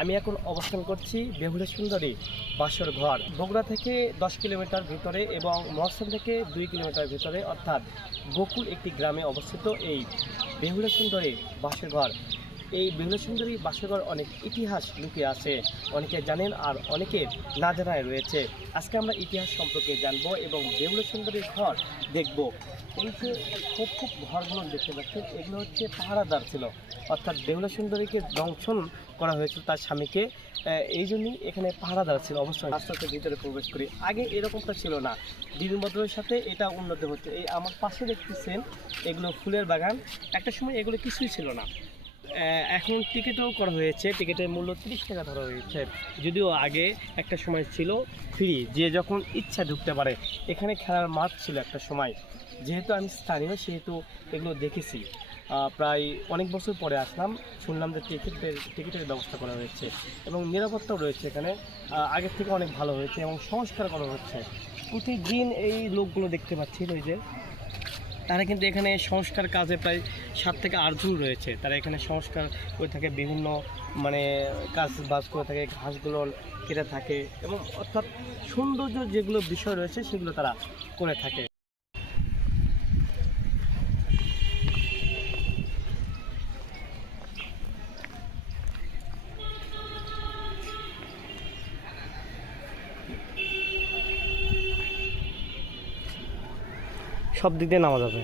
আমি এখন অবস্থান করছি বেহুলা সুন্দরী বাসর ঘর, বগুড়া থেকে 10 কিলোমিটার ভিতরে এবং মহস্থান থেকে 2 কিলোমিটার ভিতরে, অর্থাৎ বকুল একটি গ্রামে অবস্থিত এই বেহুলা সুন্দরী বাসর ঘর। এই বেহুলা সুন্দরী বাসর ঘর অনেক ইতিহাস লুকিয়ে আছে, অনেকে জানেন আর অনেকে না জানায় রয়েছে। আজকে আমরা ইতিহাস সম্পর্কে জানবো এবং বেহুলা সুন্দরী ঘর দেখব। এই যে খুব ঘরগুলো দেখতে পাচ্ছেন, এগুলো হচ্ছে পাহারাদার ছিল, অর্থাৎ বেহুলা সুন্দরীকে দংশন করা হয়েছিল তার স্বামীকে, এই জন্যই এখানে পাহারাদার ছিল। অবশ্যই আস্তে আস্তে ভিতরে প্রবেশ করি, আগে এরকমটা ছিল না, দিন বদলের সাথে এটা উন্নত হচ্ছে। এই আমার পাশে দেখতেছেন এগুলো ফুলের বাগান, একটা সময় এগুলো কিছুই ছিল না। এখন টিকিটও করা হয়েছে, টিকিটের মূল্য 30 টাকা ধরা হয়েছে, যদিও আগে একটা সময় ছিল ফ্রি, যে যখন ইচ্ছা ঢুকতে পারে। এখানে খেলার মাঠ ছিল একটা সময়, যেহেতু আমি স্থানীয় সেহেতু এগুলো দেখেছি। প্রায় অনেক বছর পরে আসলাম, শুনলাম যে টিকিটের ব্যবস্থা করা হয়েছে এবং নিরাপত্তাও রয়েছে এখানে, আগের থেকে অনেক ভালো হয়েছে এবং সংস্কার করা হচ্ছে প্রতিদিন। এই লোকগুলো দেখতে পাচ্ছি ওই যে, তারা কিন্তু এখানে সংস্কার কাজে প্রায় 7 থেকে 8 জন রয়েছে, তারা এখানে সংস্কার করে থাকে, বিভিন্ন মানে কাজ বাজ করে থাকে, ঘাসগুলো কেটে থাকে এবং অর্থাৎ সৌন্দর্য যেগুলো বিষয় রয়েছে সেগুলো তারা করে থাকে। সব দিক দিয়ে নামা যাবে।